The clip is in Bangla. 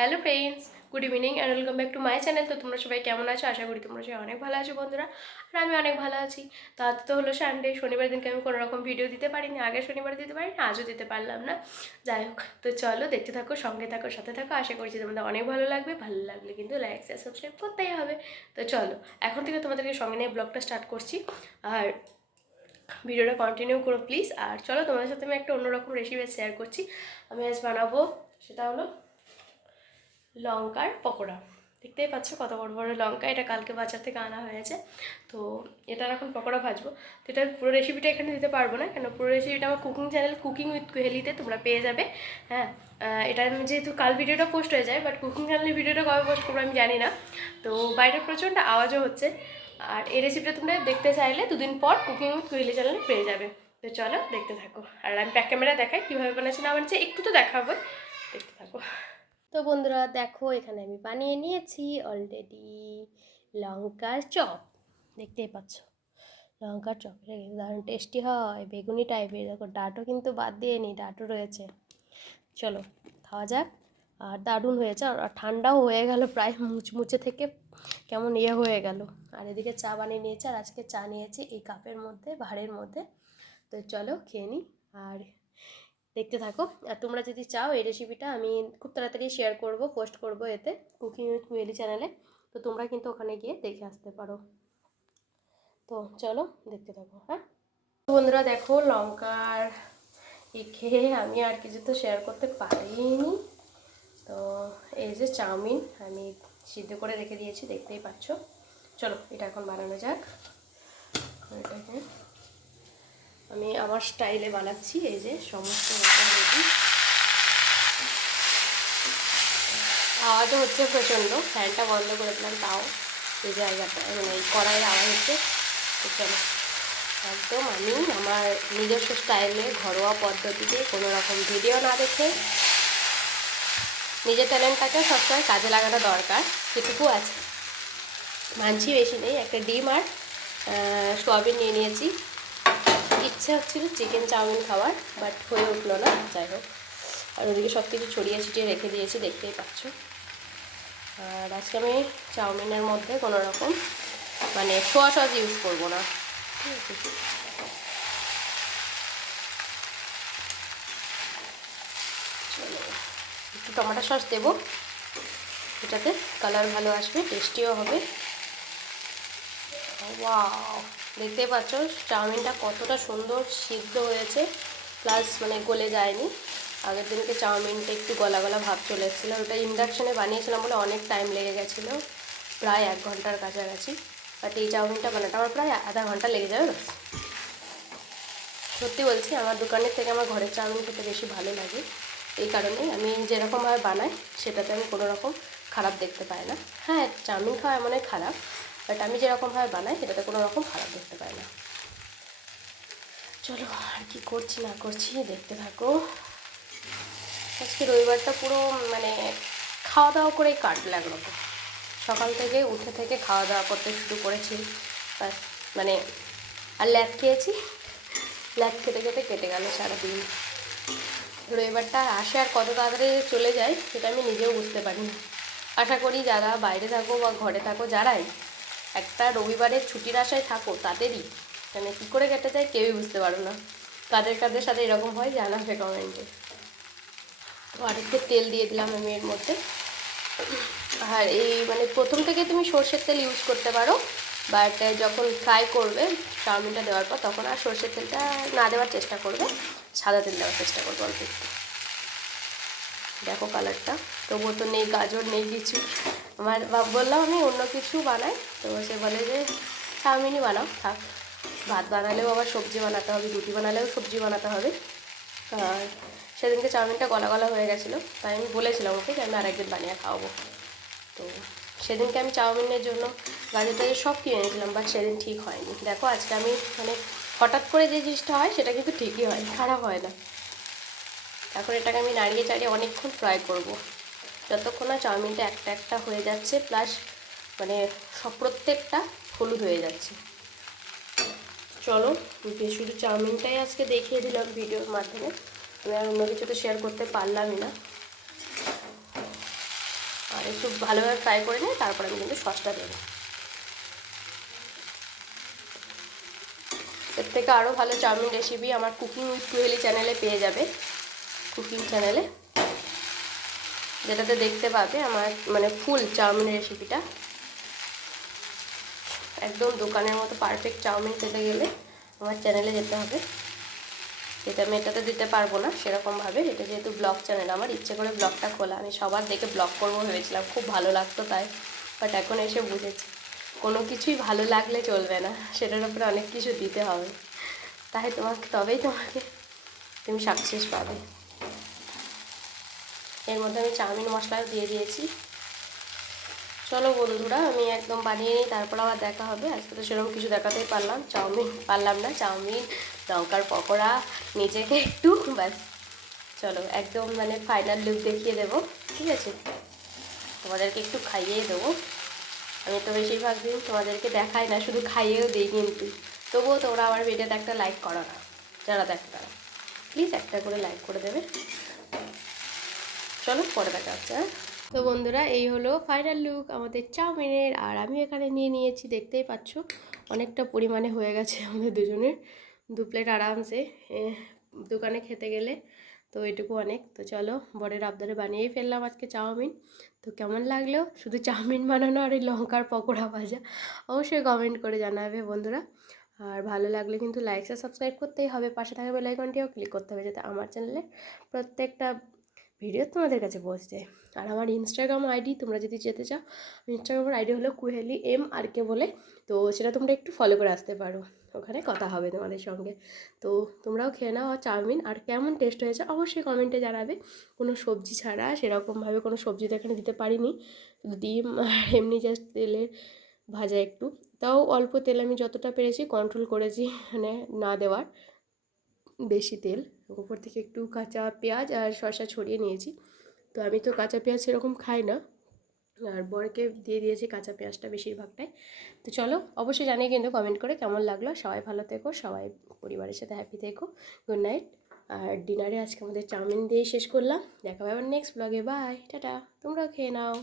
Hello friends, good evening and welcome back to my channel. তো তোমরা সবাই কেমন আছো? আশা করি তোমরা সবাই অনেক ভালো আছো বন্ধুরা। আর আমি অনেক ভালো আছি। তো আজ তো হলো সানডে, শনিবার দিনকে আমি কোনো রকম ভিডিও দিতে পারিনি। আগের শনিবার দিতে পারিনি, আজও দিতে পারলাম না। যাই হোক, তো চলো দেখতে থাকো, সঙ্গে থাকো, সাথে থাকো। আশা করছি তোমাদের অনেক ভালো লাগবে। ভালো লাগলে কিন্তু লাইক শেয়ার সাবস্ক্রাইব করতেই হবে। তো চলো এখন থেকে তোমাদেরকে সঙ্গে নিয়ে ব্লগটা স্টার্ট করছি। আর ভিডিওটা কন্টিনিউ করো প্লিজ। আর চলো তোমাদের সাথে আমি একটা অন্যরকম রেসিপি শেয়ার করছি। আমি আজ বানাবো, সেটা হলো লঙ্কার পকোড়া। দেখতেই পাচ্ছ কত বড় বড় লঙ্কা। এটা কালকে বাজার থেকে আনা হয়েছে। তো এটার এখন পকোড়া ভাজবো। তো এটার পুরো রেসিপিটা এখানে দিতে পারবো না, কেন পুরো রেসিপিটা আমার কুকিং চ্যানেল কুকিং উইথ কোহেলিতে তোমরা পেয়ে যাবে। হ্যাঁ, এটা আমি যেহেতু কাল ভিডিওটা পোস্ট হয়ে যায়, বাট কুকিং চ্যানেলের ভিডিওটা কবে পোস্ট করবো আমি জানি না। তো বাইরে প্রচণ্ড আওয়াজও হচ্ছে। আর এই রেসিপিটা তোমরা দেখতে চাইলে দুদিন পর কুকিং উইথ কোহেলি চ্যানেলে পেয়ে যাবে। তো চলো দেখতে থাকো। আর আমি ব্যাক ক্যামেরা দেখাই কীভাবে বানাচ্ছি না বানাচ্ছি, একটু তো দেখাবো। দেখতে থাকো। তো বন্ধুরা দেখো, এখানে আমি বানিয়ে নিয়েছি অলরেডি লঙ্কার চপ। দেখতেই পাচ্ছ লঙ্কার চপ, এটা কিন্তু দারুণ টেস্টি হয়, বেগুনি টাইপের। দেখো ডাঁটও কিন্তু বাদ দিয়ে নি, ডাঁটও রয়েছে। চলো খাওয়া যাক। আর দারুণ হয়েছে, আর ঠান্ডাও হয়ে গেল প্রায়, মুচমুচে থেকে কেমন হয়ে গেল। আর এদিকে চা বানিয়ে নিয়েছে, আর আজকে চা নিয়েছি এই কাপের মধ্যে, ভাঁড়ের মধ্যে। তো চলো খেয়ে নিই আর দেখতে থাকো। আর তোমরা যদি চাও এই রেসিপিটা আমি খুব তাড়াতাড়ি শেয়ার করব, পোস্ট করব এতে কুকিং উইথ কোয়েলি চ্যানেলে। তো তোমরা কিন্তু ওখানে গিয়ে দেখে আসতে পারো। তো চলো দেখতে থাকো। হ্যাঁ বন্ধুরা দেখো, লঙ্কার খেয়ে আমি আর কিছু তো শেয়ার করতে পারিনি। তো এই যে চাউমিন আমি সিদ্ধ করে রেখে দিয়েছি, দেখতেই পাচ্ছ। চলো এটা এখন বানানো যাক। এটাকে আমি আমার স্টাইলে বানাচ্ছি। এই যে সমস্ত রকম রেডি। আওয়াজও হচ্ছে প্রচণ্ড, ফ্যানটা বন্ধ করে দিলাম, তাও এই জায়গাটা মানে এই কড়াইয়ের আওয়াজ হচ্ছে। তো চলো একদম আমি আমার নিজস্ব স্টাইলে ঘরোয়া পদ্ধতিতে কোনো রকম ভিডিও না দেখে, নিজের ট্যালেন্টটাকে সবসময় কাজে লাগানো দরকার, যেটুকু আছে। মানছি বেশি নেই, একটা ডিম আর সোয়াবিন নিয়ে নিয়েছি। ইচ্ছে হচ্ছিল চিকেন চাউমিন খাওয়ার, বাট হয়ে উঠলো না। যাই হোক, আর ওদিকে সব কিছু ছড়িয়ে ছিটিয়ে রেখে দিয়েছি, দেখতেই পাচ্ছ। আর আজকে আমি চাউমিনের মধ্যে কোনো রকম মানে সোয়া সস ইউজ করবো না, ঠিক আছে। চলো একটু টমেটো সস দেবো, এটাতে কালার ভালো আসবে, টেস্টিও হবে। ওয়াও, দেখতেই পাচ্ছ চাউমিনটা কতটা সুন্দর সিদ্ধ হয়েছে, প্লাস মানে গলে যায়নি। আগের দিনকে চাউমিনটা একটু গলা গলা ভাব চলে এসেছিলো, ওটা ইন্ডাকশানে বানিয়েছিলাম বলে অনেক টাইম লেগে গেছিলো, প্রায় 1 ঘন্টার কাছাকাছি। বাট এই চাউমিনটা বানাতে আমার প্রায় আধা ঘন্টা লেগে যাবে ব্যাস। সত্যি বলছি, আমার দোকানের থেকে আমার ঘরের চাউমিন খেতে বেশি ভালো লাগে। এই কারণেই আমি যেরকমভাবে বানাই সেটাতে আমি কোনো রকম খারাপ দেখতে পাই না। হ্যাঁ, চাউমিন খাওয়া এমনই খারাপ, বাট আমি যেরকমভাবে বানাই সেটাতে কোনো রকম খারাপ দেখতে পাই না। চলো আর কি করছি না করছি দেখতে থাকো। আজকে রবিবারটা পুরো মানে খাওয়া দাওয়া করেই কাটলো একরকম। সকাল থেকে উঠে থেকে খাওয়া দাওয়া করতে শুরু করেছি, মানে আর ল্যাদ খেয়েছি। ল্যাদ খেতে খেতে কেটে গেল সারাদিন। রবিবারটা আসে আর কত তাড়াতাড়ি চলে যায় সেটা আমি নিজেও বুঝতে পারি না। আশা করি যারা বাইরে থাকো বা ঘরে থাকো, যারাই একটা রবিবারের ছুটির আশায় থাকো, তাদেরই মানে কী করে কেটে যায় কেউই বুঝতে পারো না। কাদের কাদের সাথে এরকম হয় জানাবে কমেন্টে। তো আরেকটু তেল দিয়ে দিলাম আমি এর মধ্যে। আর এই মানে প্রথম থেকে তুমি সর্ষের তেল ইউজ করতে পারো, বাট যখন ফ্রাই করবে চাউমিনটা দেওয়ার পর তখন আর সর্ষের তেলটা না দেওয়ার চেষ্টা করবে, সাদা তেল দেওয়ার চেষ্টা করবো অল্প একটু। দেখো কালারটা, তবুও তো নেই গাজর নেই কিছু। আমার বললাম আমি অন্য কিছু বানাই, তো সে বলে যে চাউমিনই বানাও থাক। ভাত বানালেও আবার সবজি বানাতে হবে, রুটি বানালেও সবজি বানাতে হবে। আর সেদিনকে চাউমিনটা গলা গলা হয়ে গেছিলো, তাই আমি বলেছিলাম ওকে যে আমি আরেকদিন বানিয়ে খাওয়াবো। তো সেদিনকে আমি চাউমিনের জন্য গাজর টাজর সব কিনে নিয়েছিলাম, বাট সেদিন ঠিক হয়নি। দেখো আজকে আমি মানে হঠাৎ করে যে জিনিসটা হয় সেটা কিন্তু ঠিকই হয়, খারাপ হয় না। এখন এটাকে আমি নাড়িয়ে চাড়িয়ে অনেকক্ষণ ফ্রাই করব, যতক্ষণ না চাউমিনটা একটা একটা হয়ে যাচ্ছে, প্লাস মানে সব প্রত্যেকটা হলুদ হয়ে যাচ্ছে। চলো শুধু চাউমিনটাই আজকে দেখিয়ে দিলাম ভিডিওর মাধ্যমে, আমি আর অন্য কিছু তো শেয়ার করতে পারলামই না। আর একটু ভালোভাবে ফ্রাই করে নিয়ে তারপরে আমি কিন্তু সসটা দেবো। এর থেকে আরও ভালো চাউমিন রেসিপি আমার কুকিং উইথ কুহেলি চ্যানেলে পেয়ে যাবে, কুকিং চ্যানেলে, যেটাতে দেখতে পাবে আমার মানে ফুল চাউমিনের রেসিপিটা। একদম দোকানের মতো পারফেক্ট চাউমিন পেতে গেলে আমার চ্যানেলে যেতে হবে, যেটা আমি এটাতে দিতে পারবো না সেরকমভাবে। এটা যেহেতু ব্লগ চ্যানেল, আমার ইচ্ছে করে ব্লগটা খোলা, আমি সবার দেখে ব্লগ করবো ভেবেছিলাম, খুব ভালো লাগতো তাই। বাট এখন এসে বুঝেছি কোনো কিছুই ভালো লাগলে চলবে না, সেটার উপরে অনেক কিছু দিতে হবে, তাই তবেই তুমি সাকসেস পাবে। এর মধ্যে আমি চাউমিন মশলাও দিয়ে দিয়েছি। চলো বন্ধুরা, আমি একদম বানিয়ে নিই, তারপর আবার দেখা হবে। আজকে তো সেরকম কিছু দেখাতেই পারলাম না চাউমিন, লঙ্কার পকোড়া, নিজেকে একটু ব্যাস। চলো একদম মানে ফাইনাল লুক দেখিয়ে দেবো, ঠিক আছে? তোমাদেরকে একটু খাইয়েই দেবো। আমি তো বেশিরভাগ দিন তোমাদেরকে দেখাই না, শুধু খাইয়েও দিই, কিন্তু তবুও তোমরা আমার ভিডিওতে একটা লাইক করো না, যারা দেখো তারা প্লিজ একটা করে লাইক করে দেবে। চলো পরে দেখা হচ্ছে। তো বন্ধুরা, এই হলো ফাইনাল লুক আমাদের চাউমিনের। আর আমি এখানে নিয়ে নিয়েছি, দেখতেই পাচ্ছ অনেকটা পরিমাণে হয়ে গেছে আমাদের দুজনের, 2 প্লেট আরামসে দোকানে খেতে গেলে। তো এটুকু অনেক। তো চলো, বরের আবদারে বানিয়েই ফেললাম আজকে চাউমিন। তো কেমন লাগলো শুধু চাউমিন বানানো আর এই লঙ্কার পকোড়া ভাজা, অবশ্যই কমেন্ট করে জানাবে বন্ধুরা। আর ভালো লাগলে কিন্তু লাইক আর সাবস্ক্রাইব করতেই হবে, পাশে থাকা বেল আইকনটিও ক্লিক করতে হবে, যাতে আমার চ্যানেলে প্রত্যেকটা ভিডিও তোমাদের কাছে পৌঁছে যায়। আর আমার ইনস্টাগ্রাম আইডি তোমরা যদি যেতে চাও, ইনস্টাগ্রামের আইডি হলো কুহেলি MRK বলে, তো সেটা তোমরা একটু ফলো করে আসতে পারো, ওখানে কথা হবে তোমাদের সঙ্গে। তো তোমরাও খেয়ে নাও চাউমিন, আর কেমন টেস্ট হয়েছে অবশ্যই কমেন্টে জানাবে। কোনো সবজি ছাড়া, সেরকমভাবে কোনো সবজি তো এখানে দিতে পারিনি, ডিম আর এমনি জাস্ট তেলে ভাজা একটু, তাও অল্প তেল আমি যতটা পেরেছি কন্ট্রোল করেছি, মানে না দেওয়ার বেশি তেল। উপর থেকে একটু কাঁচা পেঁয়াজ আর শসা ছড়িয়ে নিয়েছি। তো আমি তো কাঁচা পেঁয়াজ সেরকম খাই না, আর বরকে দিয়ে দিয়েছি কাঁচা পেঁয়াজটা বেশিরভাগটাই। তো চলো, অবশ্যই জানিয়ে কিন্তু কমেন্ট করে কেমন লাগলো। সবাই ভালো থেকো, সবাই পরিবারের সাথে হ্যাপি থেকো। Good night. আর ডিনারে আজকে আমাদের চাউমিন দিয়ে শেষ করলাম। দেখা হবে আবার নেক্সট ব্লগে। Bye, tata. তোমরাও খেয়ে নাও।